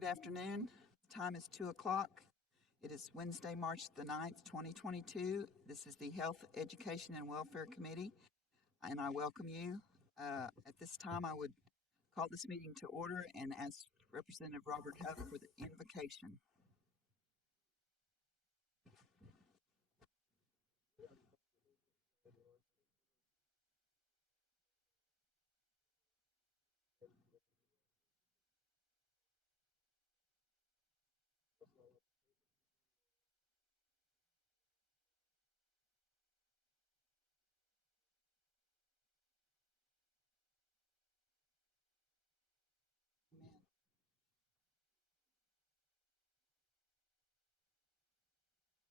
Good afternoon. The time is 2 o'clock. It is Wednesday, March the 9th, 2022. This is the Health, Education, and Welfare Committee, and I welcome you. At this time, I would call this meeting to order and ask Representative Robert Huff for the invocation.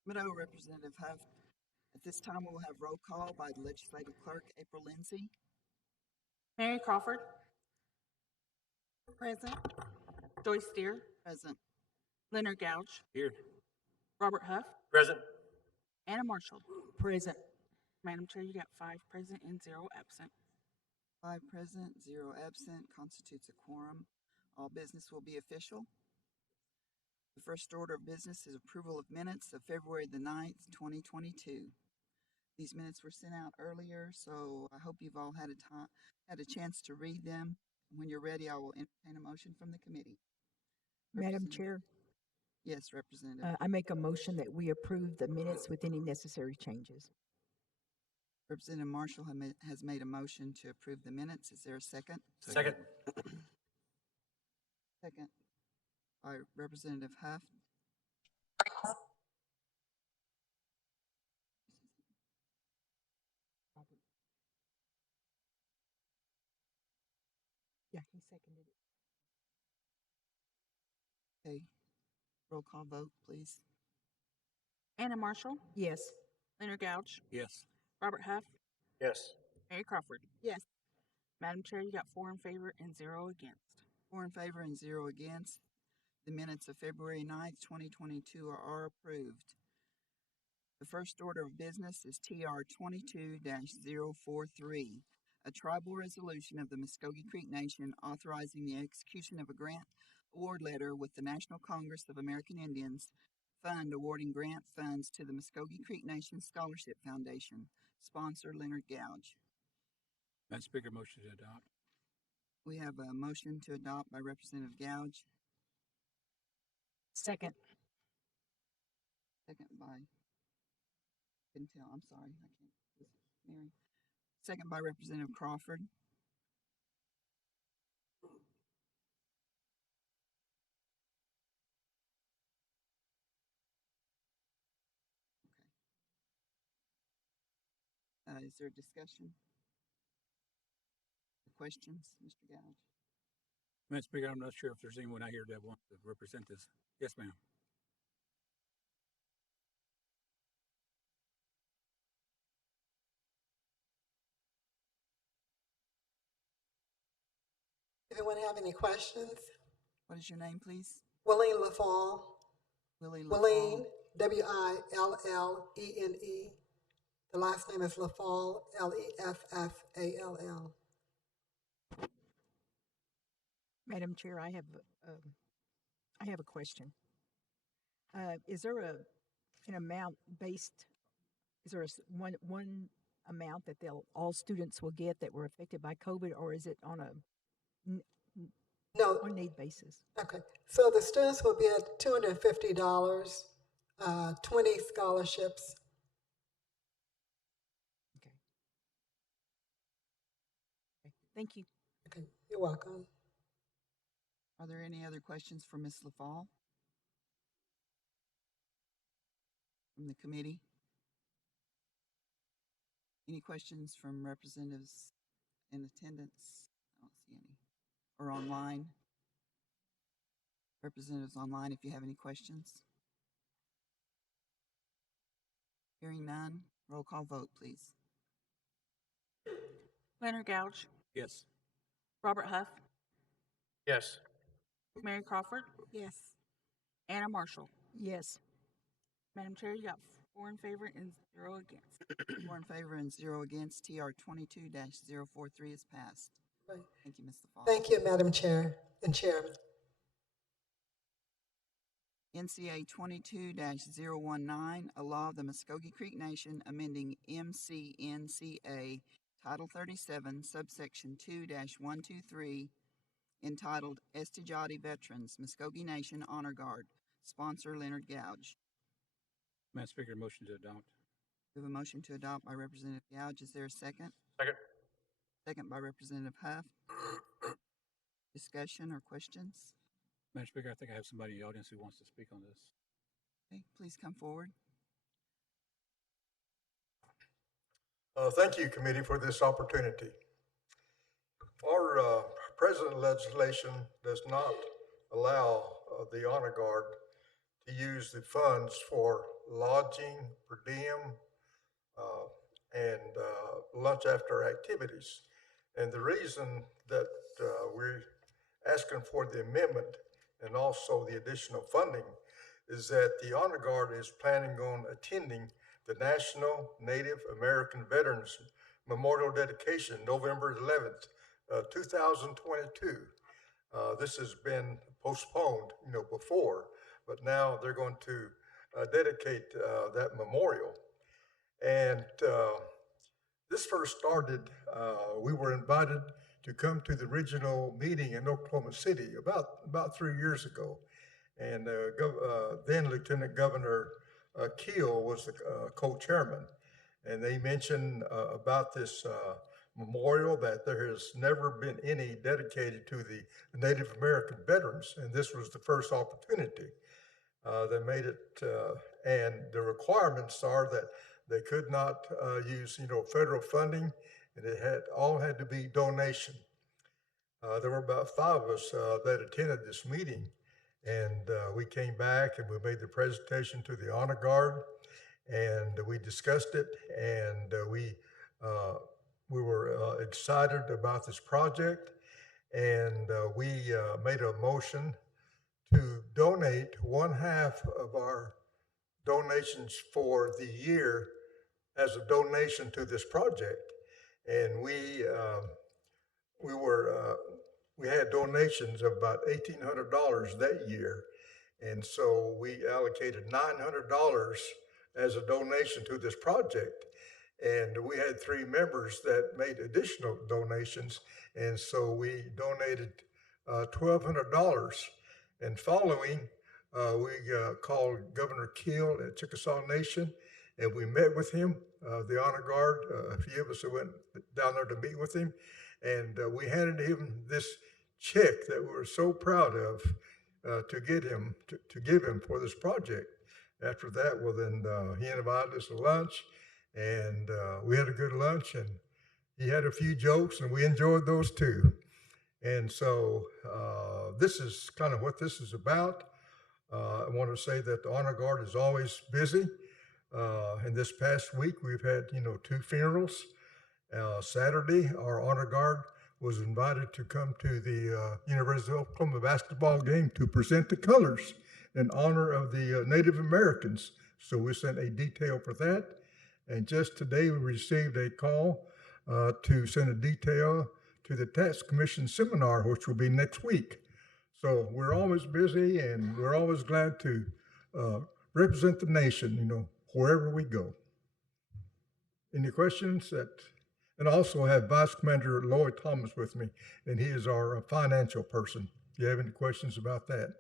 Amen. Hello, Representative Huff. At this time, we'll have roll call by the Legislative Clerk, April Lindsay. Mary Crawford. Present. Joyce Deere. Present. Leonard Gouge. Here. Robert Huff. Present. Anna Marshall. Present. Madam Chair, you got 5 present and 0 absent. 5 present, 0 absent, constitutes a quorum. All business will be official. The first order of business is approval of minutes of February the 9th, 2022. These minutes were sent out earlier, so I hope you've all had a chance to read them. When you're ready, I will entertain a motion from the committee. Madam Chair, Yes, Representative. I make a motion that we approve the minutes with any necessary changes. Representative Marshall has made a motion to approve the minutes. Is there a second? Second. Second by Representative Huff. Yeah, he seconded it. Okay. Roll call vote, please. Anna Marshall. Yes. Leonard Gouge. Yes. Robert Huff. Yes. Mary Crawford. Yes. Madam Chair, you got 4 in favor and 0 against. 4 in favor and 0 against. The minutes of February 9th, 2022 are approved. The first order of business is TR 22-043, a tribal resolution of the Muskogee Creek Nation authorizing the execution of a grant award letter with the National Congress of American Indians Fund awarding grant funds to the Muskogee Creek Nation Scholarship Foundation. Sponsor Leonard Gouge. Madam Speaker, motion to adopt. We have a motion to adopt by Representative Gouge. Second. Second by, couldn't tell, I'm sorry, I can't, Mary. Second by Representative Crawford. Okay. Is there a discussion? Questions, Mr. Gouge? Madam Speaker, I'm not sure if there's anyone out here that wants to represent this. Yes, ma'am. Anyone have any questions? What is your name, please? Willeen LaFall. Willeen Willeen, Willene. The last name is LaFall, Leffall. Madam Chair, I have a question. Is there an amount based? Is there one amount that all students will get that were affected by COVID, or is it on a No. on-need basis? Okay. So the students will be at $250, 20 scholarships. Okay. Thank you. Okay. You're welcome. Are there any other questions for Ms. LaFall? From the committee? Any questions from representatives in attendance? I don't see any. Or online? Representatives online, if you have any questions. Hearing none, roll call vote, please. Leonard Gouge. Yes. Robert Huff. Yes. Mary Crawford. Yes. Anna Marshall. Yes. Madam Chair, you got 4 in favor and 0 against. 4 in favor and 0 against. TR 22-043 is passed. Right. Thank you, Ms. LaFall. Thank you, Madam Chair and Chairman. NCA 22-019, a law of the Muskogee Creek Nation amending MCNCA Title 37, subsection 2-123, entitled Estijati Veterans, Muskogee Nation Honor Guard. Sponsor Leonard Gouge. Madam Speaker, motion to adopt. We have a motion to adopt by Representative Gouge. Is there a second? Second. Second by Representative Huff. Discussion or questions? Madam Speaker, I think I have somebody in the audience who wants to speak on this. Okay, please come forward. Thank you, committee, for this opportunity. Our present legislation does not allow the Honor Guard to use the funds for lodging, per diem, and lunch after activities. And the reason that we're asking for the amendment and also the additional funding is that the Honor Guard is planning on attending the National Native American Veterans Memorial Dedication, November 11th, 2022. This has been postponed, before, but now they're going to dedicate that memorial. And this first started, we were invited to come to the regional meeting in Oklahoma City about 3 years ago. And then Lieutenant Governor Keel was the co-chairman. And they mentioned about this memorial that there has never been any dedicated to the Native American veterans. And this was the first opportunity. They made it, and the requirements are that they could not use, federal funding, and it all had to be donation. There were about 5 of us that attended this meeting, and we came back and we made the presentation to the Honor Guard, and we discussed it, and we were excited about this project, and we made a motion to donate 1/2 of our donations for the year as a donation to this project. And we had donations of about $1,800 that year. And so we allocated $900 as a donation to this project. And we had 3 members that made additional donations. And so we donated $1,200. And following, we called Governor Keel at Chickasaw Nation, and we met with him, the Honor Guard. A few of us went down there to meet with him, and we handed him this check that we were so proud of to give him for this project. After that, well, then he invited us to lunch, and we had a good lunch, and he had a few jokes, and we enjoyed those too. And so this is kind of what this is about. I want to say that the Honor Guard is always busy. And this past week, we've had, 2 funerals. Saturday, our Honor Guard was invited to come to the University of Oklahoma basketball game to present the colors in honor of the Native Americans. So we sent a detail for that. And just today, we received a call to send a detail to the Tax Commission seminar, which will be next week. So we're always busy, and we're always glad to represent the nation, wherever we go. Any questions? And also have Vice Commander Lloyd Thomas with me, and he is our financial person. Do you have any questions about that?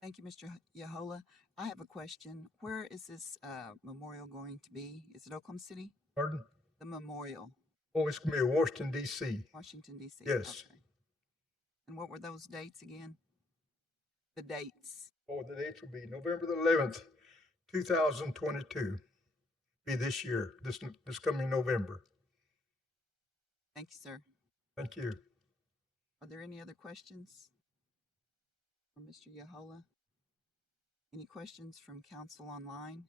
Thank you, Mr. Yahola. I have a question. Where is this memorial going to be? Is it Oklahoma City? Pardon? The memorial. Oh, it's going to be in Washington, D.C. Washington, D.C. Yes. Okay. And what were those dates again? The dates. Oh, the dates will be November the 11th, 2022. Be this year, this coming November. Thank you, sir. Thank you. Are there any other questions for Mr. Yahola? Any questions from council online?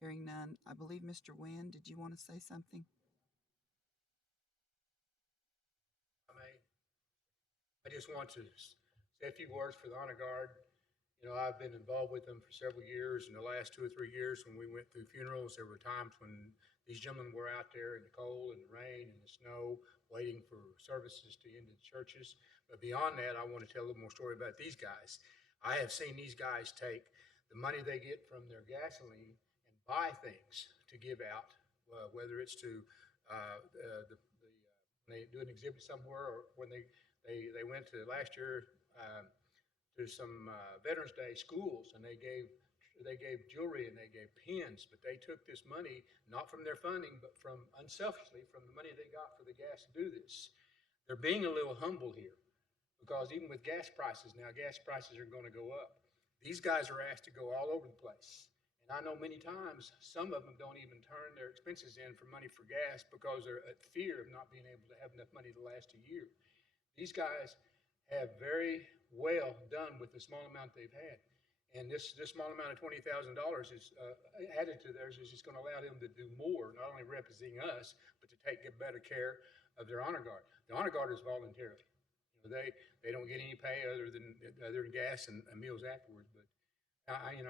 Hearing none, I believe Mr. Wynn, did you want to say something? I just want to say a few words for the Honor Guard. I've been involved with them for several years. In the last 2 or 3 years when we went through funerals, there were times when These gentlemen were out there in the cold and the rain and the snow waiting for services to end in the churches. But beyond that, I want to tell a little more story about these guys. I have seen these guys take the money they get from their gasoline and buy things to give out, whether it's to when they do an exhibit somewhere, or when they went to last year to some Veterans Day schools, and they gave jewelry and they gave pins, but they took this money not from their funding, but from unselfishly from the money they got for the gas to do this. They're being a little humble here, because even with gas prices now, gas prices are going to go up. These guys are asked to go all over the place. And I know many times some of them don't even turn their expenses in for money for gas because they're at fear of not being able to have enough money to last a year. These guys have very well done with the small amount they've had. And this small amount of $20,000 is added to theirs is just going to allow them to do more, not only representing us, but to take better care of their honor guard. The honor guard is voluntarily. You know, they don't get any pay other than gas and meals afterwards. But I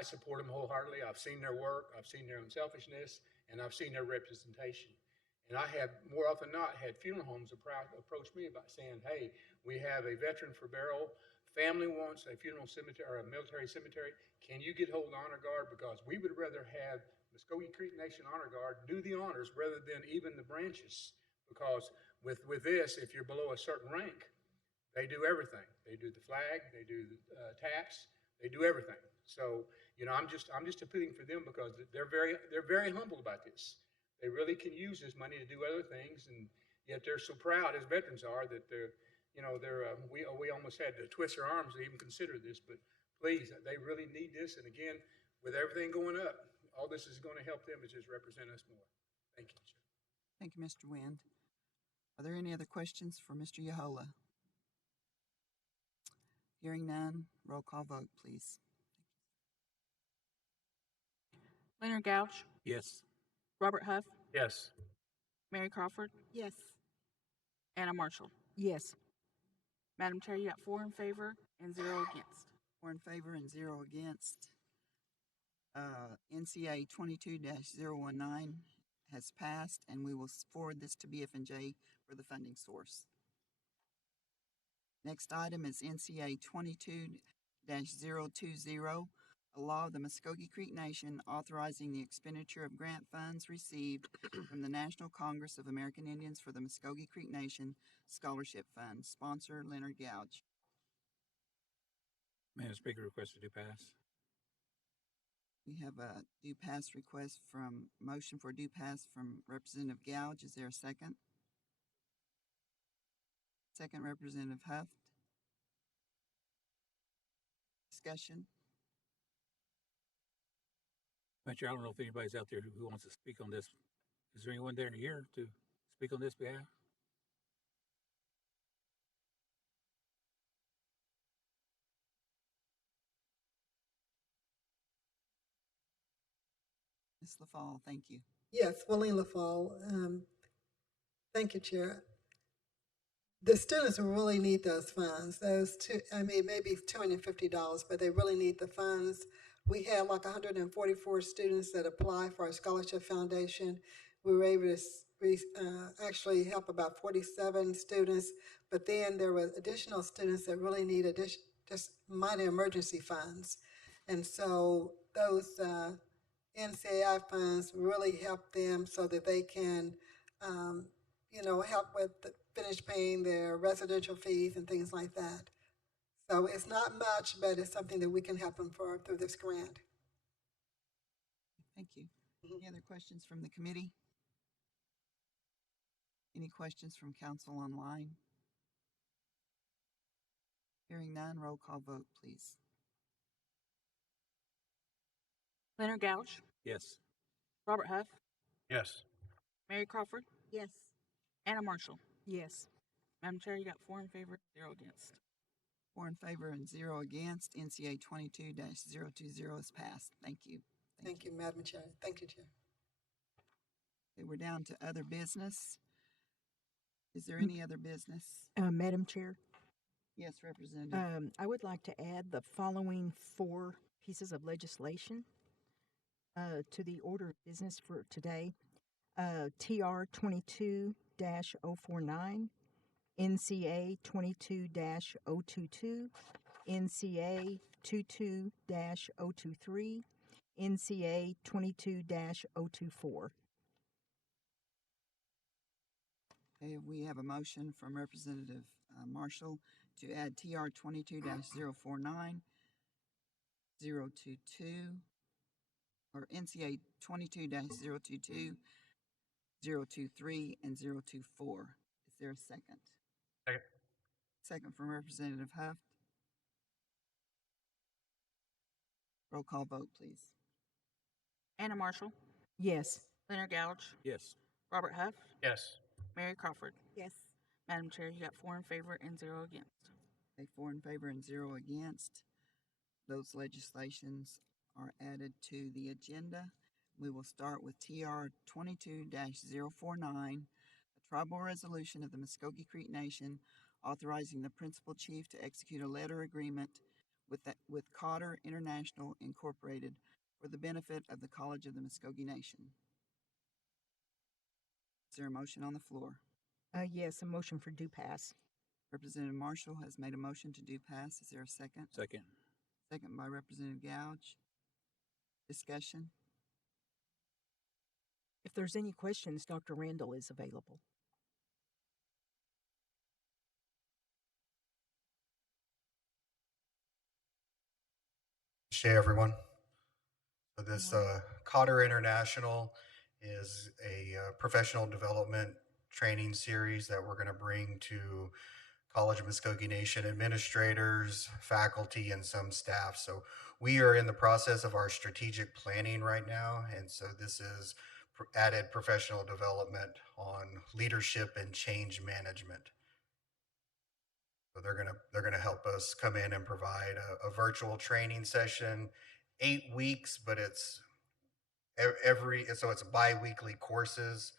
support them wholeheartedly. I've seen their work, I've seen their unselfishness, and I've seen their representation. And I have more often than not had funeral homes approach me about saying, "Hey, we have a veteran for burial. Family wants a funeral cemetery or a military cemetery. Can you get hold of the honor guard? Because we would rather have Muskogee Creek Nation Honor Guard do the honors rather than even the branches. Because with this, if you're below a certain rank, they do everything. They do the flag, they do the taps, they do everything. So, I'm just appealing for them because they're very humble about this. They really can use this money to do other things, and yet they're so proud, as veterans are, that we almost had to twist our arms to even consider this. But please, they really need this. And again, with everything going up, all this is going to help them is just represent us more. Thank you, sir. Thank you, Mr. Wind. Are there any other questions for Mr. Yahola? Hearing none, roll call vote, please. Leonard Gouch, Yes. Robert Huff, Yes. Mary Crawford, Yes. Anna Marshall. Yes. Madam Chair, you got 4 in favor and 0 against. 4 in favor and 0 against. NCA 22-019 has passed, and we will forward this to BF&J for the funding source. Next item is NCA 22-020, a law of the Muskogee Creek Nation authorizing the expenditure of grant funds received from the National Congress of American Indians for the Muskogee Creek Nation Scholarship Fund. Sponsor Leonard Gouch. Madam Speaker, request to do pass. We have a due pass request motion for due pass from Representative Gouch. Is there a second? Second, Representative Huff. Discussion. Madam Chair, I don't know if anybody's out there who wants to speak on this. Is there anyone there here to speak on this behalf? Ms. LaFall, thank you. Yes, Willie LaFall. Thank you, Chair. The students really need those funds. Maybe $250, but they really need the funds. We had like 144 students that applied for our scholarship foundation. We were able to actually help about 47 students, but then there were additional students that really need just minor emergency funds. And so those NCAI funds really help them so that they can, help with finish paying their residential fees and things like that. So it's not much, but it's something that we can help them for through this grant. Thank you. Any other questions from the committee? Any questions from council online? Hearing none, roll call vote, please. Leonard Gouch, Yes. Robert Huff, Yes. Mary Crawford, Yes. Anna Marshall. Yes. Madam Chair, you got 4 in favor, 0 against. 4 in favor and 0 against. NCA 22-020 is passed. Thank you. Thank you, Madam Chair. Thank you, Chair. Okay, we're down to other business. Is there any other business? Madam Chair, Yes, Representative. I would like to add the following 4 pieces of legislation. To the order of business for today, TR 22-049, NCA 22-022, NCA 22-023, NCA 22-024. Okay, we have a motion from Representative Marshall to add TR 22-049, 022, or NCA 22-022, 023, and 024. Is there a second? Second. Second from Representative Huff. Roll call vote, please. Anna Marshall, Yes. Leonard Gouge, Yes. Robert Huff, Yes. Mary Crawford. Yes. Madam Chair, you got 4 in favor and 0 against. Okay, 4 in favor and 0 against. Those legislations are added to the agenda. We will start with TR 22-049, a tribal resolution of the Muskogee Creek Nation authorizing the principal chief to execute a letter agreement with Cotter International Incorporated for the benefit of the College of the Muskogee Nation. Is there a motion on the floor? Yes, a motion for due pass. Representative Marshall has made a motion to do pass. Is there a second? Second. Second by Representative Gouge. Discussion? If there's any questions, Dr. Randall is available. Hey everyone. So this Cotter International is a professional development training series that we're going to bring to College of Muskogee Nation administrators, faculty, and some staff. So we are in the process of our strategic planning right now, and so this is added professional development on leadership and change management. So they're gonna help us come in and provide a virtual training session, 8 weeks, but it's it's bi-weekly courses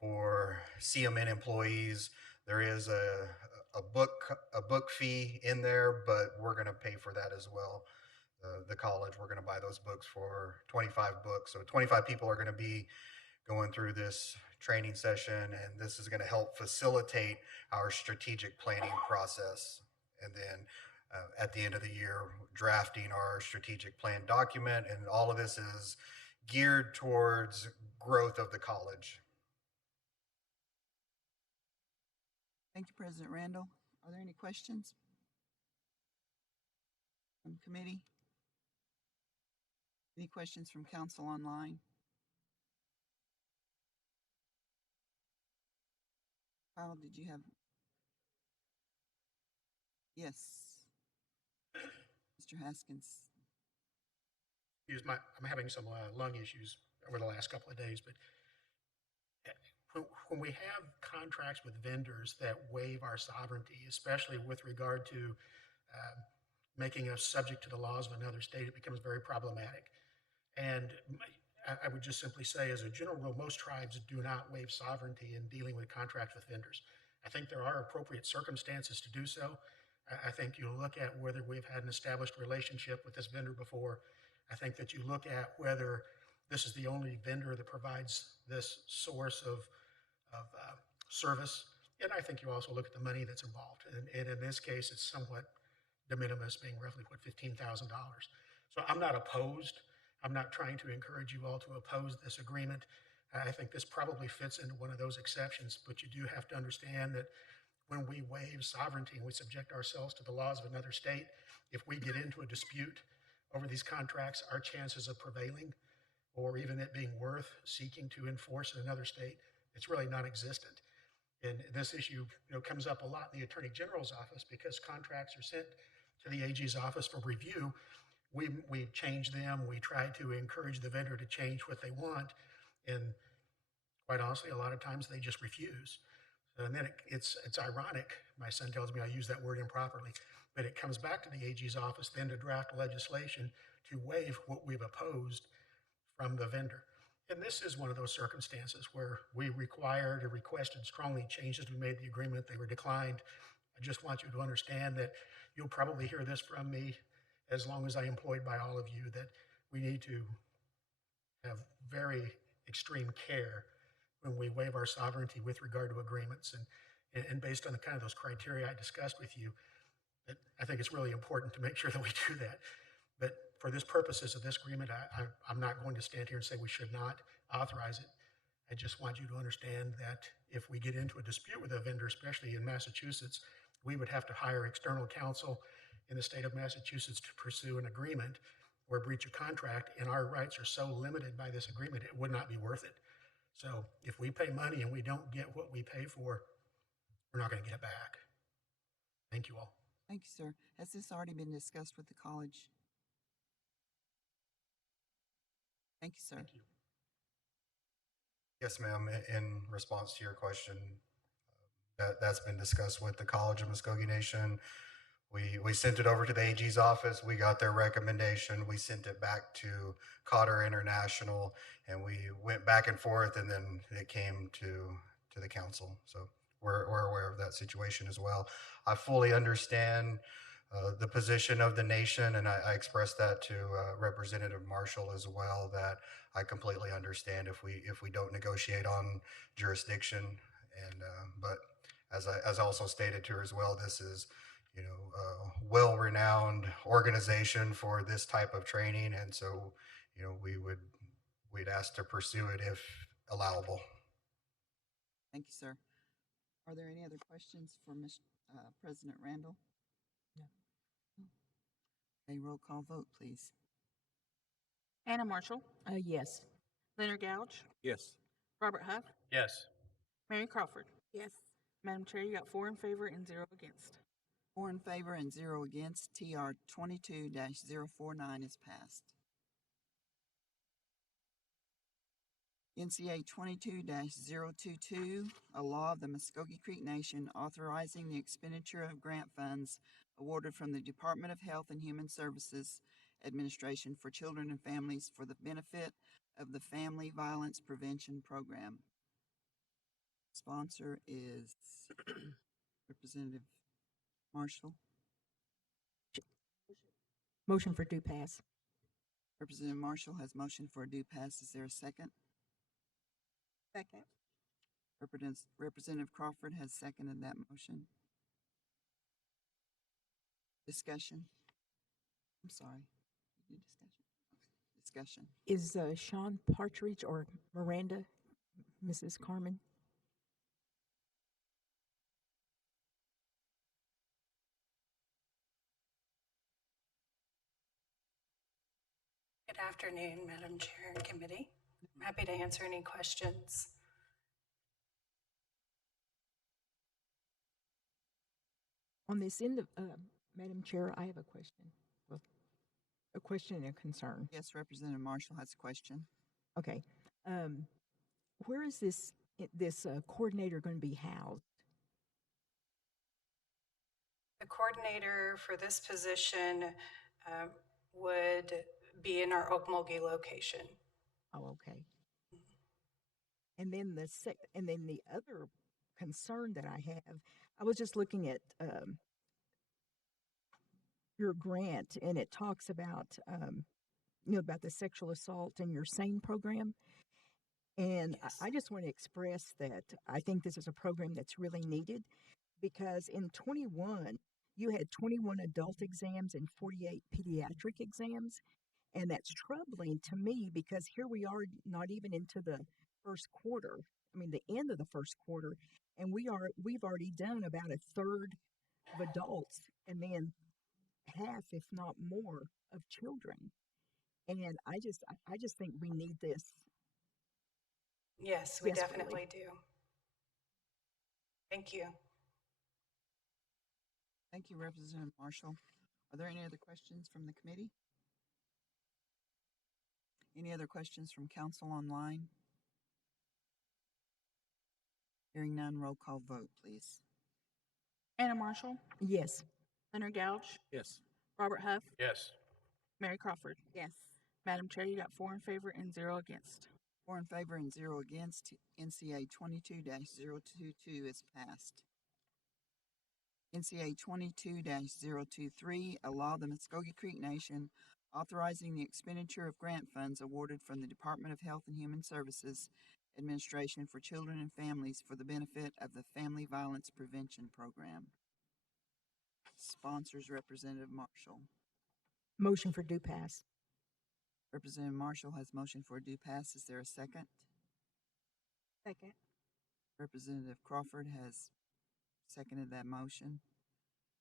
for CMN employees. There is a book fee in there, but we're gonna pay for that as well. The college, we're gonna buy those books for 25 books. So 25 people are gonna be going through this training session, and this is going to help facilitate our strategic planning process. And then at the end of the year, drafting our strategic plan document, and all of this is geared towards growth of the college. Thank you, President Randall. Are there any questions from committee? Any questions from council online? Kyle, did you have? Yes. Mr. Haskins. I'm having some lung issues over the last couple of days, but when we have contracts with vendors that waive our sovereignty, especially with regard to making us subject to the laws of another state, it becomes very problematic. And I would just simply say, as a general rule, most tribes do not waive sovereignty in dealing with contracts with vendors. I think there are appropriate circumstances to do so. I think you look at whether we've had an established relationship with this vendor before. I think that you look at whether this is the only vendor that provides this source of service. And I think you also look at the money that's involved. And in this case, it's somewhat de minimis, being roughly, $15,000. So I'm not opposed. I'm not trying to encourage you all to oppose this agreement. I think this probably fits into one of those exceptions, but you do have to understand that when we waive sovereignty and we subject ourselves to the laws of another state, if we get into a dispute over these contracts, our chances of prevailing, or even it being worth seeking to enforce in another state, it's really non-existent. And this issue, comes up a lot in the Attorney General's office, because contracts are sent to the AG's office for review. We change them. We try to encourage the vendor to change what they want. And quite honestly, a lot of times they just refuse. And then it's ironic. My son tells me I use that word improperly, but it comes back to the AG's office then to draft legislation to waive what we've opposed from the vendor. And this is one of those circumstances where we required or requested strongly changes. We made the agreement. They were declined. I just want you to understand that you'll probably hear this from me as long as I'm employed by all of you, that we need to have very extreme care when we waive our sovereignty with regard to agreements. And based on the kind of those criteria I discussed with you, that I think it's really important to make sure that we do that. But for this purposes of this agreement, I'm not going to stand here and say we should not authorize it. I just want you to understand that if we get into a dispute with a vendor, especially in Massachusetts, we would have to hire external counsel in the state of Massachusetts to pursue an agreement or breach of contract, and our rights are so limited by this agreement, it would not be worth it. So if we pay money and we don't get what we pay for, we're not going to get it back. Thank you all. Thank you, sir. Has this already been discussed with the college? Thank you, sir. Thank you. Yes, ma'am. In response to your question, that's been discussed with the College of Muskogee Nation. We sent it over to the AG's office. We got their recommendation. We sent it back to Cotter International, and we went back and forth, and then it came to the council. So we're aware of that situation as well. I fully understand the position of the nation, and I expressed that to Representative Marshall as well, that I completely understand if we don't negotiate on jurisdiction. And but as I also stated to her as well, this is a well-renowned organization for this type of training, and so we'd ask to pursue it if allowable. Thank you, sir. Are there any other questions for President Randall? No. A roll call vote, please. Anna Marshall, Yes. Leonard Gouge, Yes. Robert Huff, Yes. Mary Crawford. Yes. Madam Chair, you got 4 in favor and 0 against. 4 in favor and 0 against. TR 22-049 is passed. NCA 22-022, a law of the Muskogee Creek Nation authorizing the expenditure of grant funds awarded from the Department of Health and Human Services Administration for children and families for the benefit of the Family Violence Prevention Program. Sponsor is Representative Marshall. Motion for due pass. Representative Marshall has motion for a due pass. Is there a second? Second. Representative Crawford has seconded that motion. Discussion. I'm sorry. Discussion. Is Sean Partridge or Miranda, Mrs. Carmen? Good afternoon, Madam Chair and Committee. I'm happy to answer any questions. On this end of, Madam Chair, I have a question. Well, a question and a concern. Yes, Representative Marshall has a question. Okay. Where is this coordinator going to be housed? The coordinator for this position would be in our Okmulgee location. Oh, okay. And then the other concern that I have, I was just looking at your grant, and it talks about about the sexual assault in your Sane program. And Yes. I just want to express that I think this is a program that's really needed, because in 21, you had 21 adult exams and 48 pediatric exams. And that's troubling to me, because here we are not even into the first quarter. I mean, the end of the first quarter, and we've already done about a third of adults, and then half, if not more, of children. And I just think we need this. Yes, we Desperately. definitely do. Thank you. Thank you, Representative Marshall. Are there any other questions from the committee? Any other questions from council online? Hearing none, roll call vote, please. Anna Marshall, Yes. Leonard Gouge, Yes. Robert Huff, Yes. Mary Crawford. Yes. Madam Chair, you got 4 in favor and 0 against. 4 in favor and 0 against. NCA 22-022 is passed. NCA 22-023, a law of the Muskogee Creek Nation authorizing the expenditure of grant funds awarded from the Department of Health and Human Services Administration for Children and Families for the benefit of the Family Violence Prevention Program. Sponsors Representative Marshall. Motion for due pass. Representative Marshall has motion for a due pass. Is there a second? Second. Representative Crawford has seconded that motion.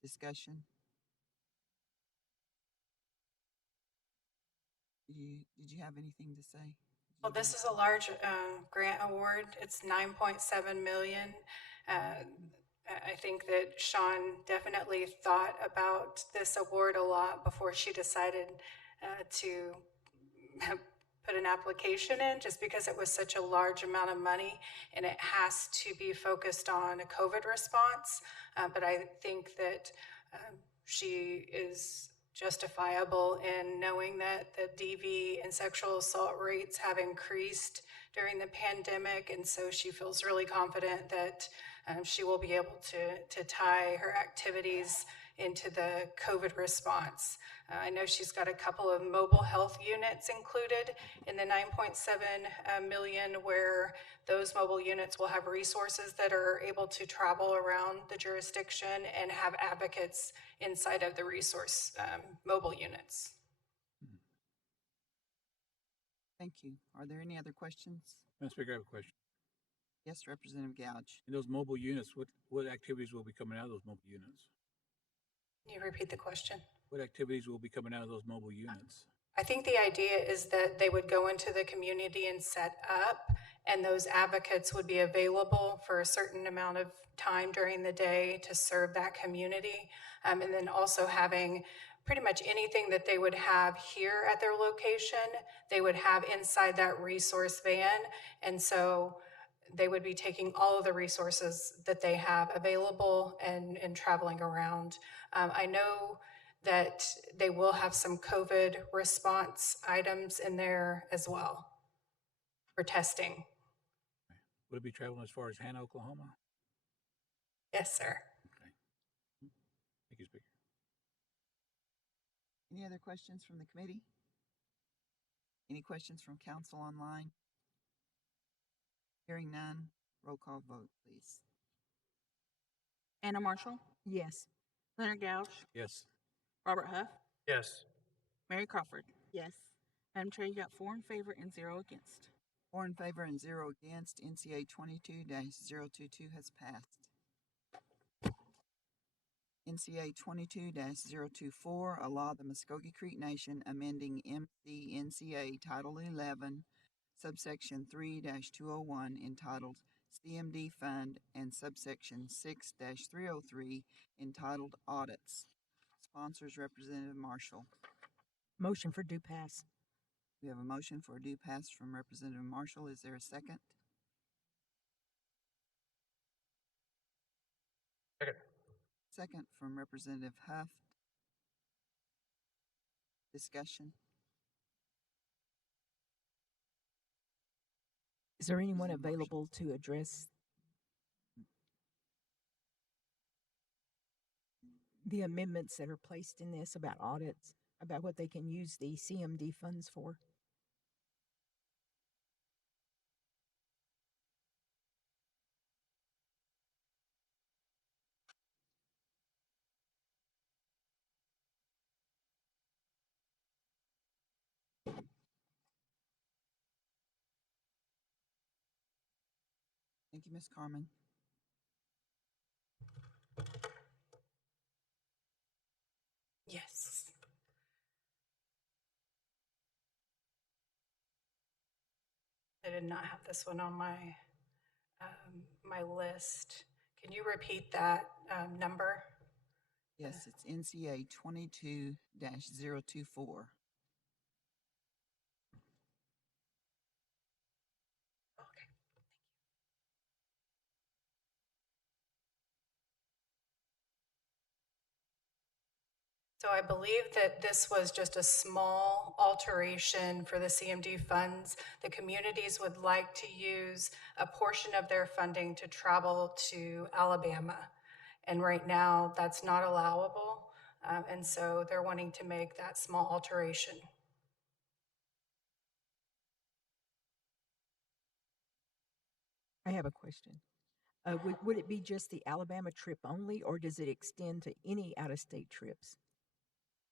Discussion. Did you have anything to say? Well, this is a large grant award. It's 9.7 million. I think that Sean definitely thought about this award a lot before she decided to put an application in, just because it was such a large amount of money and it has to be focused on a COVID response. But I think that she is justifiable in knowing that the DV and sexual assault rates have increased during the pandemic, and so she feels really confident that she will be able to tie her activities into the COVID response. I know she's got a couple of mobile health units included in the 9.7 million, where those mobile units will have resources that are able to travel around the jurisdiction and have advocates inside of the resource mobile units. Thank you. Are there any other questions? Madam Speaker, I have a question. Yes, Representative Gouch. In those mobile units, what activities will be coming out of those mobile units? Can you repeat the question? What activities will be coming out of those mobile units? I think the idea is that they would go into the community and set up, and those advocates would be available for a certain amount of time during the day to serve that community. And then also having pretty much anything that they would have here at their location, they would have inside that resource van. And so they would be taking all of the resources that they have available and traveling around. I know that they will have some COVID response items in there as well for testing. Would it be traveling as far as Hannah, Oklahoma? Yes, sir. Okay. Thank you, Speaker. Any other questions from the committee? Any questions from council online? Hearing none, roll call vote, please. Anna Marshall, Yes. Leonard Gouch, Yes. Robert Huff, Yes. Mary Crawford. Yes. Madam Chair, you got 4 in favor and 0 against. 4 in favor and 0 against. NCA 22-022 has passed. NCA 22-024, a law of the Muskogee Creek Nation amending MCNCA Title 11, subsection 3-201, entitled CMD Fund, and subsection 6-303, entitled Audits. Sponsors Representative Marshall. Motion for due pass. We have a motion for a due pass from Representative Marshall. Is there a second? Second. Second from Representative Huff. Discussion. Is there anyone available to address the amendments that are placed in this about audits, about what they can use the CMD funds for? Thank you, Ms. Carmen. Yes. I did not have this one on my my list. Can you repeat that number? Yes, it's NCA 22-024. So I believe that this was just a small alteration for the CMD funds. The communities would like to use a portion of their funding to travel to Alabama. And right now that's not allowable. And so they're wanting to make that small alteration. I have a question. Would it be just the Alabama trip only, or does it extend to any out-of-state trips?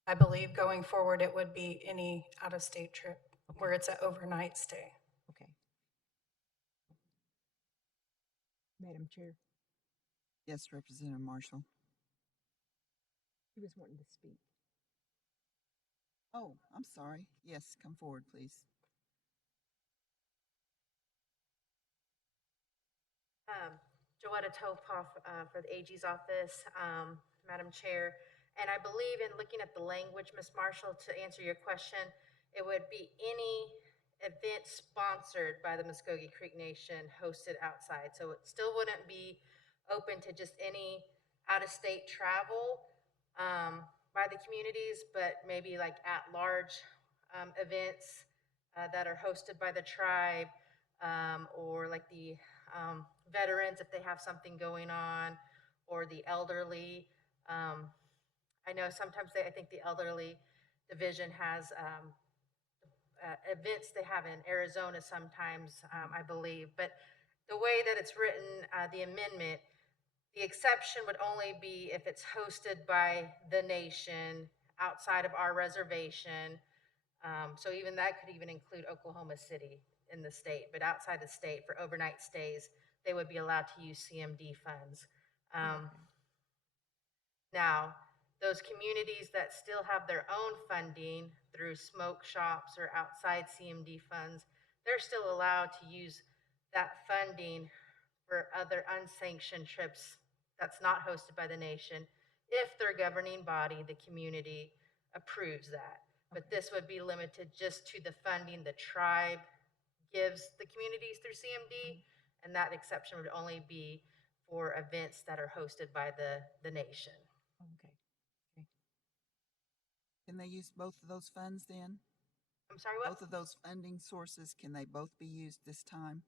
I believe going forward, it would be any out-of-state trip where it's an overnight stay. Okay. Madam Chair, Yes, Representative Marshall. he was wanting to speak. Oh, I'm sorry. Yes, come forward, please. Joetta Topoff for the AG's office, Madam Chair. And I believe in looking at the language, Ms. Marshall, to answer your question, it would be any event sponsored by the Muskogee Creek Nation hosted outside. So it still wouldn't be open to just any out-of-state travel by the communities, but maybe like at-large events that are hosted by the tribe, or like the veterans if they have something going on, or the elderly. I know sometimes I think the elderly division has events they have in Arizona sometimes, I believe. But the way that it's written, the amendment, the exception would only be if it's hosted by the nation outside of our reservation. So even that could even include Oklahoma City in the state, but outside the state for overnight stays, they would be allowed to use CMD funds. Now, those communities that still have their own funding through smoke shops or outside CMD funds, they're still allowed to use that funding for other unsanctioned trips that's not hosted by the nation if their governing body, the community, approves that. But this would be limited just to the funding the tribe gives the communities through CMD, and that exception would only be for events that are hosted by the nation. Okay. Can they use both of those funds then? I'm sorry, what? Both of those funding sources, can they both be used this time?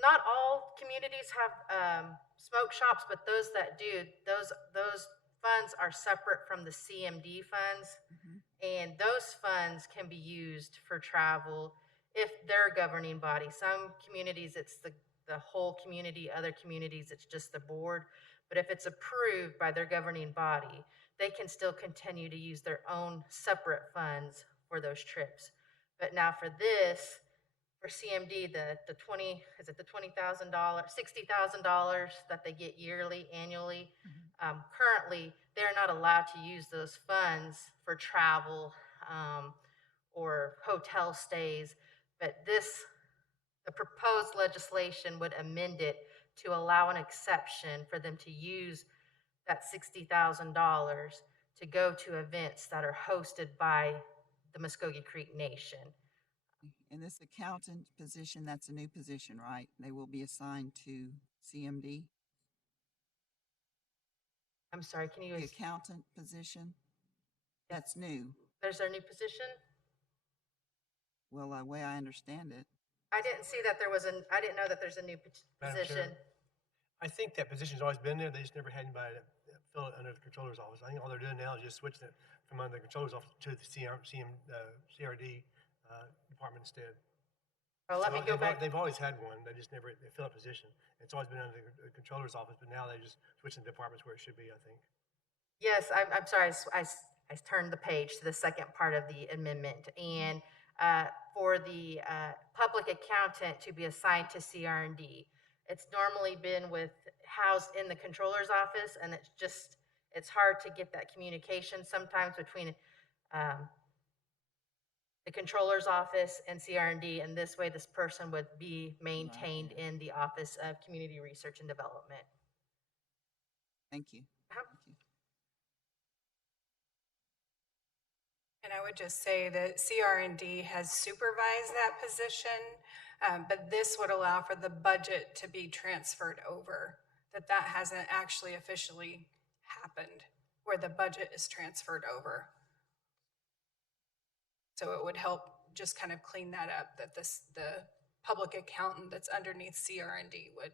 Not all communities have smoke shops, but those that do, those funds are separate from the CMD funds. And those funds can be used for travel if their governing body. Some communities, it's the whole community. Other communities, it's just the board. But if it's approved by their governing body, they can still continue to use their own separate funds for those trips. But now for this, for CMD, the $20,000, $60,000 that they get yearly, annually, currently they're not allowed to use those funds for travel or hotel stays. But the proposed legislation would amend it to allow an exception for them to use that $60,000 to go to events that are hosted by the Muskogee Creek Nation. And this accountant position, that's a new position, right? They will be assigned to CMD? I'm sorry, can you? The accountant position, that's new. There's their new position? Well, the way I understand it. I didn't see that I didn't know that there's a new position. I think that position's always been there. They just never had anybody to fill it under the controller's office. I think all they're doing now is just switching it from under the controller's office to the CRD department instead. Oh, let me go back. They've always had one. They just never fill a position. It's always been under the controller's office, but now they just switching departments where it should be, I think. Yes, I'm sorry. I turned the page to the second part of the amendment. And for the public accountant to be assigned to CR&D, it's normally been housed in the controller's office, and it's hard to get that communication sometimes between the controller's office and CR&D, and this way this person would be maintained in the Office of Community Research and Development. Thank you. Thank you. And I would just say that CR&D has supervised that position, but this would allow for the budget to be transferred over, that hasn't actually officially happened, where the budget is transferred over. So it would help just kind of clean that up, that the public accountant that's underneath CR&D would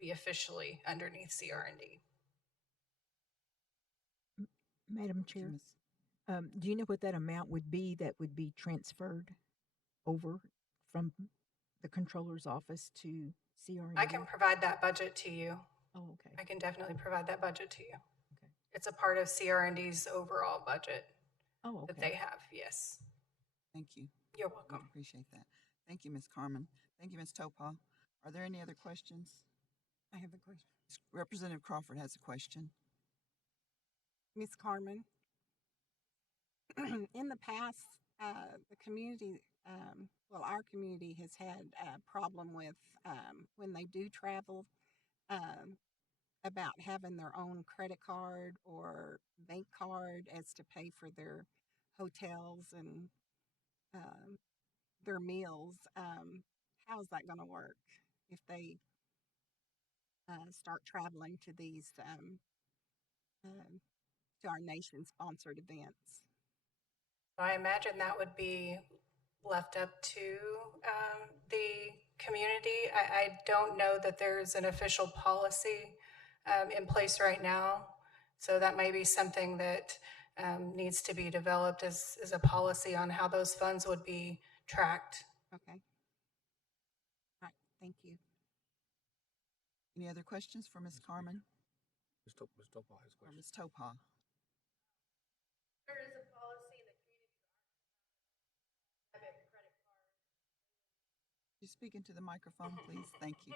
be officially underneath CR&D. Madam Thank you, Chair, Ms. do you know what that amount would be that would be transferred over from the controller's office to CRND? I can provide that budget to you. Oh, okay. I can definitely provide that budget to you. Okay. It's a part of CRND's overall budget Oh, that okay. they have, yes. Thank you. You're Would welcome. appreciate that. Thank you, Ms. Carmen. Thank you, Ms. Topa. Are there any other questions? I have a question. Representative Crawford has a question. Ms. Carmen, in the past, the community, our community has had a problem with when they do travel um, about having their own credit card or bank card as to pay for their hotels and um, their meals. How is that going to work if they start traveling to these to our nation sponsored events? I imagine that would be left up to the community. I don't know that there's an official policy in place right now. So that may be something that needs to be developed as a policy on how those funds would be tracked. Okay. All right. Thank you. Any other questions for Ms. Carmen Ms. Topa has a or question. Ms. Topa? There is a policy in the community debit credit card. Could you speak into the microphone, please? Thank you.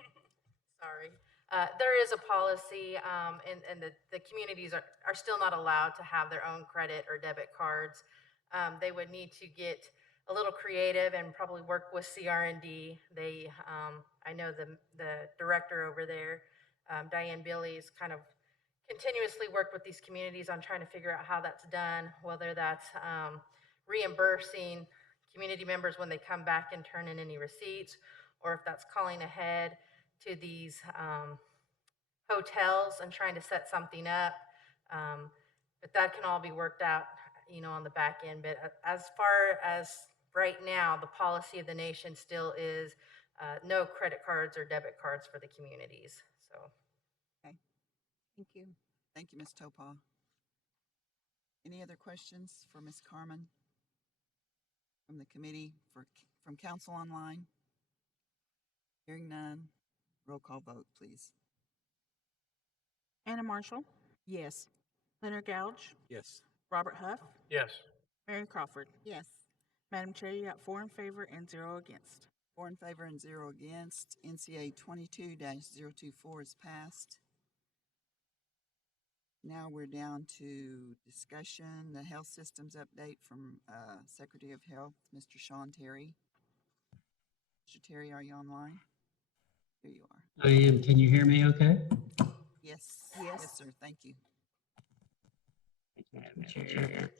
Sorry. There is a policy, and the communities are still not allowed to have their own credit or debit cards. They would need to get a little creative and probably work with CRND. They, I know the director over there, Diane Billy's kind of continuously worked with these communities on trying to figure out how that's done, whether that's reimbursing community members when they come back and turn in any receipts, or if that's calling ahead to these hotels and trying to set something up. But that can all be worked out, on the back end. But as far as right now, the policy of the nation still is no credit cards or debit cards for the communities. So. Okay. Thank you. Thank you, Ms. Topa. Any other questions for Ms. Carmen from the committee, from council online? Hearing none, roll call vote, please. Anna Marshall, Yes. Leonard Gouge, Yes. Robert Huff, Yes. Mary Crawford. Yes. Madam Chair, you got 4 in favor and 0 against. 4 in favor and 0 against. NCA 22-024 is passed. Now we're down to discussion, the health systems update from Secretary of Health, Mr. Sean Terry. Mr. Terry, are you online? Here you are. I am. Can you hear me okay? Yes. Yes. Yes, sir. Thank you. Madam Chair,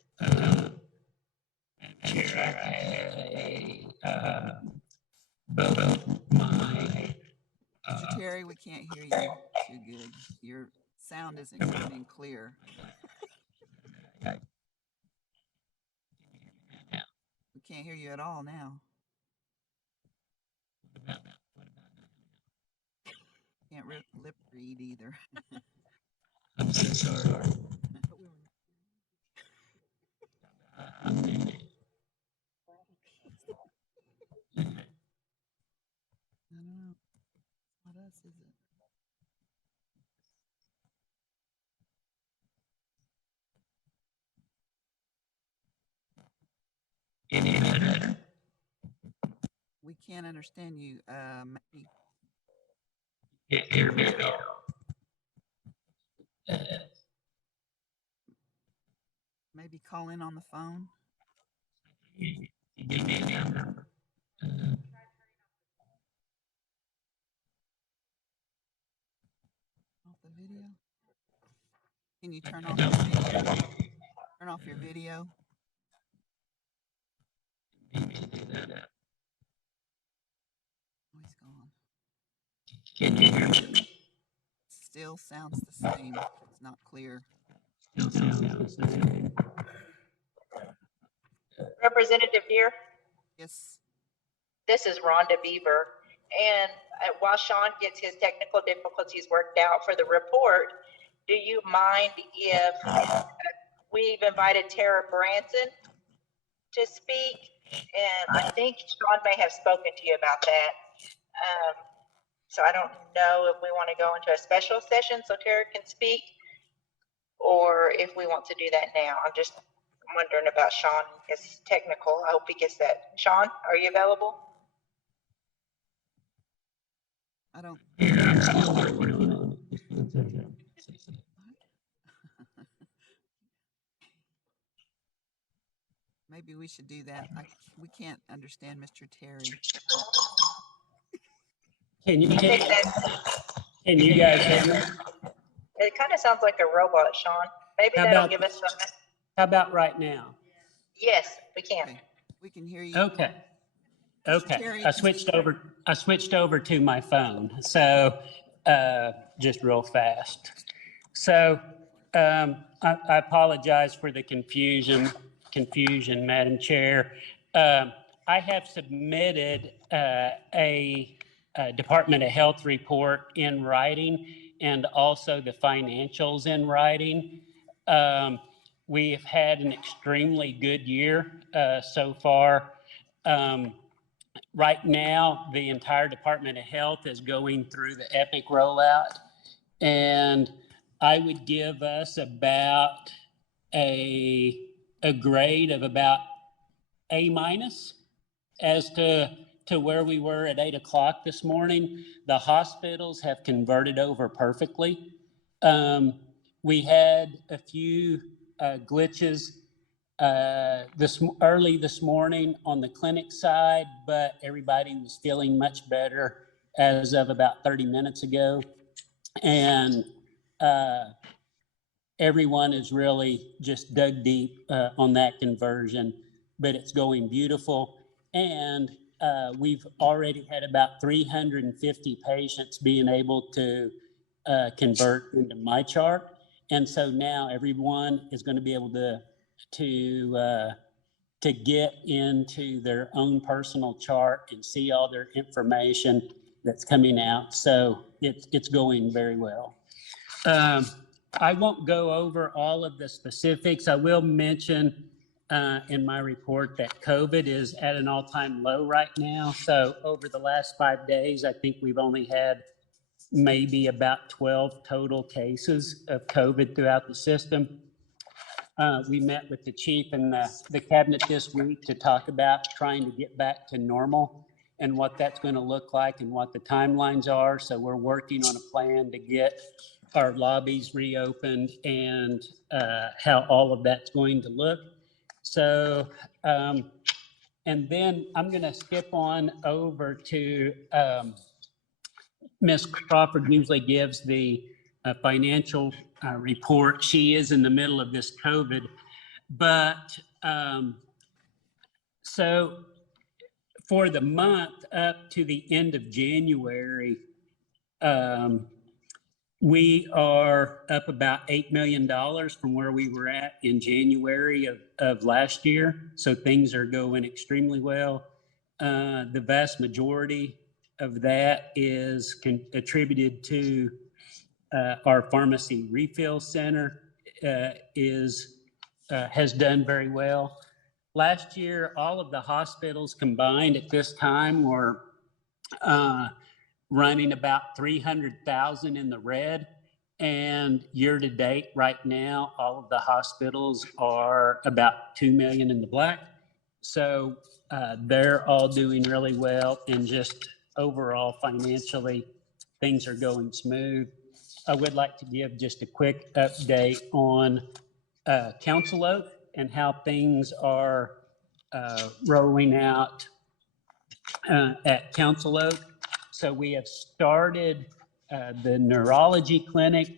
both my Mr. Terry, we can't hear you too good. Your sound isn't coming clear. We can't hear you at all now. Can't lip read either. I'm so sorry. I don't know. It's not us, is it? Any better? We can't understand you. Maybe Hear me now. maybe call in on the phone. Give me a number. Off the video. Can you turn off your video? Turn off your video. Oh, he's gone. Can you hear me? Still sounds the same. It's not clear. Still sounds the same. Representative Deere, Yes. this is Rhonda Beaver. And while Sean gets his technical difficulties worked out for the report, do you mind if we've invited Tara Branson to speak, and I think Sean may have spoken to you about that. So I don't know if we want to go into a special session so Tara can speak, or if we want to do that now. I'm just wondering about Sean, his technical. I hope he gets that. Sean, are you available? I don't. Yeah, I'm still working on it. Maybe we should do that. We can't understand Mr. Terry. Can you guys hear me? It kind of sounds like a robot, Sean. Maybe that'll give us some. How about right now? Yes, we can. Okay. We can hear you. Okay. Mr. Okay. Terry, I switched over to my phone. So just real fast. So I apologize for the confusion, Madam Chair. I have submitted a Department of Health report in writing and also the financials in writing. We have had an extremely good year so far. Right now, the entire Department of Health is going through the EPIC rollout, and I would give us about a grade of about A- as to where we were at 8 o'clock this morning. The hospitals have converted over perfectly. We had a few glitches early this morning on the clinic side, but everybody was feeling much better as of about 30 minutes ago. And everyone is really just dug deep on that conversion, but it's going beautiful. And we've already had about 350 patients being able to convert into my chart. And so now everyone is going to be able to get into their own personal chart and see all their information that's coming out. So it's going very well. I won't go over all of the specifics. I will mention in my report that COVID is at an all-time low right now. So over the last 5 days, I think we've only had maybe about 12 total cases of COVID throughout the system. We met with the chief and the cabinet this week to talk about trying to get back to normal and what that's going to look like and what the timelines are. So we're working on a plan to get our lobbies reopened and how all of that's going to look. So, and then I'm going to skip on over to Ms. Crawford usually gives the financial report. She is in the middle of this COVID, but so for the month up to the end of January, we are up about $8 million from where we were at in January of last year. So things are going extremely well. The vast majority of that is attributed to our pharmacy refill center has done very well. Last year, all of the hospitals combined at this time were running about 300,000 in the red. And year to date, right now, all of the hospitals are about 2 million in the black. So they're all doing really well, and just overall financially, things are going smooth. I would like to give just a quick update on Council Oak and how things are rolling out at Council Oak. So we have started the neurology clinic,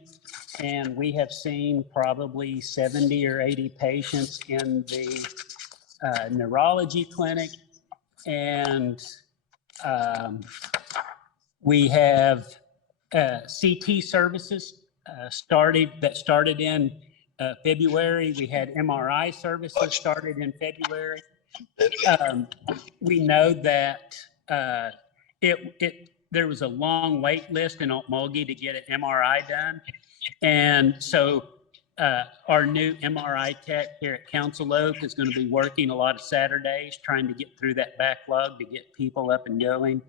and we have seen probably 70 or 80 patients in the neurology clinic. And we have CT services started in February. We had MRI services started in February. We know that there was a long wait list in Okmulgee to get an MRI done. And so our new MRI tech here at Council Oak is going to be working a lot of Saturdays, trying to get through that backlog to get people up and going.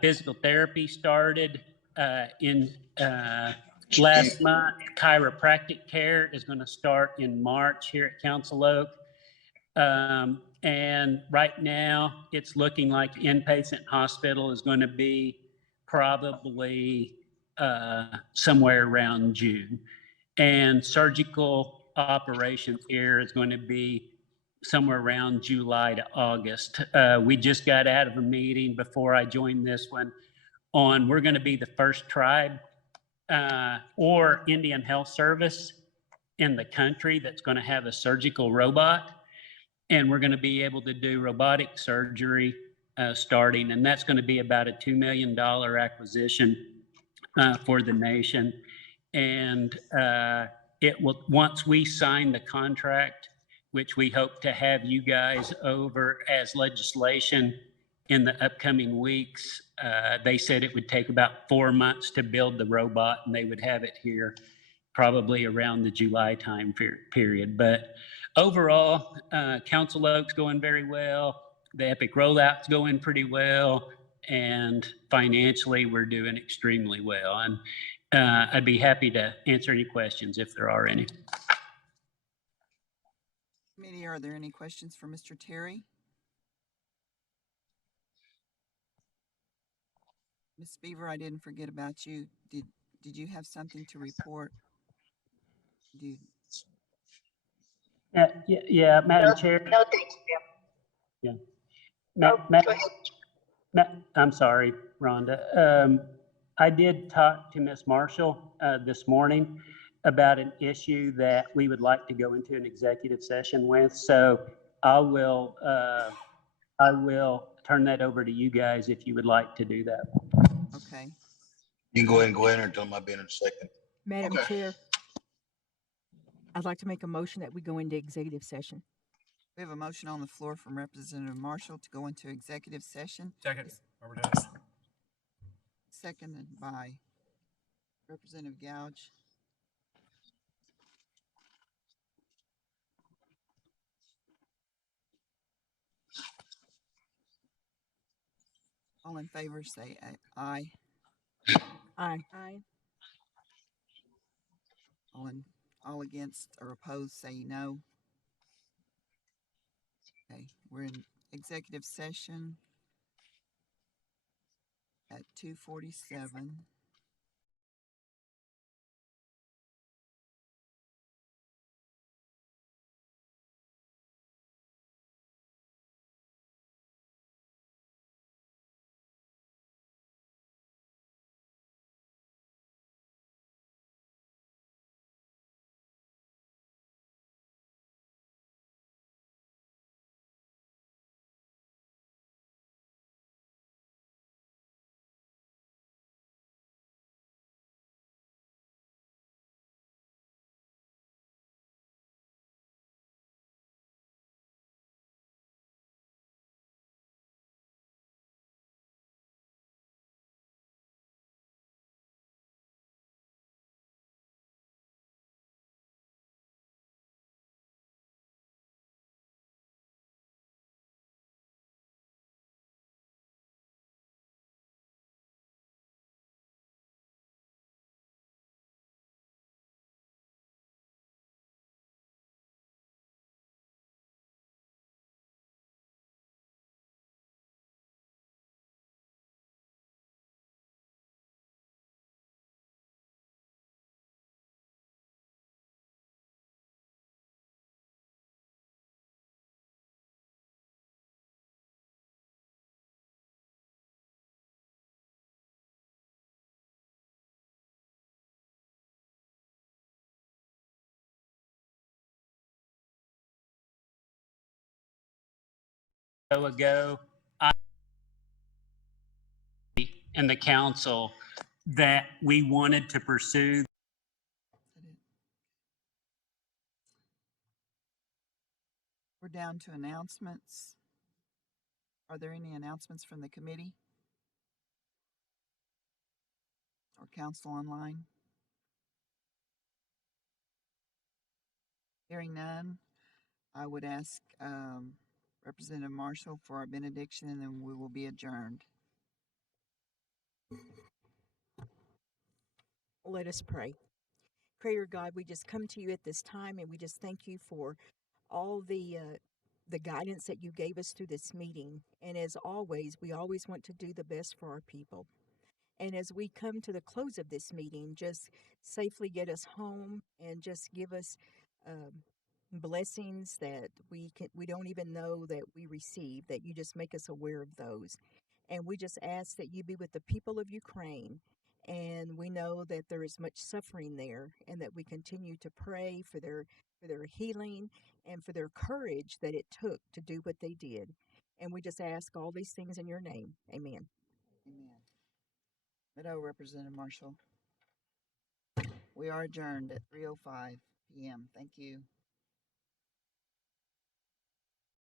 Physical therapy started in last month. Chiropractic care is going to start in March here at Council Oak. And right now, it's looking like inpatient hospital is going to be probably somewhere around June. And surgical operations here is going to be somewhere around July to August. We just got out of a meeting before I joined this one on we're going to be the first tribe or Indian Health Service in the country that's going to have a surgical robot. And we're going to be able to do robotic surgery starting, and that's going to be about a $2 million acquisition for the nation. And it will, once we sign the contract, which we hope to have you guys over as legislation in the upcoming weeks, they said it would take about 4 months to build the robot, and they would have it here probably around the July time period. But overall, Council Oak's going very well. The Epic rollout's going pretty well. And financially, we're doing extremely well. And I'd be happy to answer any questions if there are any. Committee, are there any questions for Mr. Terry? Ms. Beaver, I didn't forget about you. Did you have something to report? Yeah, Madam Chair. No, thanks, Jim. Yeah. I'm sorry, Rhonda. I did talk to Ms. Marshall this morning about an issue that we would like to go into an executive session with. So I will turn that over to you guys if you would like to do that. Okay. You can go ahead and tell my being in a second. Madam Chair, I'd like to make a motion that we go into executive session. We have a motion on the floor from Representative Marshall to go into executive session. Second, Robert Dennis. Seconded by Representative Gouge. All in favor say aye. Aye. Aye. All against or opposed say no. Okay, we're in executive session at 2:47. Ago, and the council that we wanted to pursue. We're down to announcements. Are there any announcements from the committee or council online? Hearing none, I would ask Representative Marshall for our benediction, and then we will be adjourned. Let us pray. Creator God, we just come to you at this time, and we just thank you for all the guidance that you gave us through this meeting. And as always, we always want to do the best for our people. And as we come to the close of this meeting, just safely get us home and just give us blessings that we don't even know that we receive, that you just make us aware of those. And we just ask that you be with the people of Ukraine. And we know that there is much suffering there, and that we continue to pray for their healing and for their courage that it took to do what they did. And we just ask all these things in your name. Amen. Amen. Ditto, Representative Marshall. We are adjourned at 3:05 p.m. Thank you.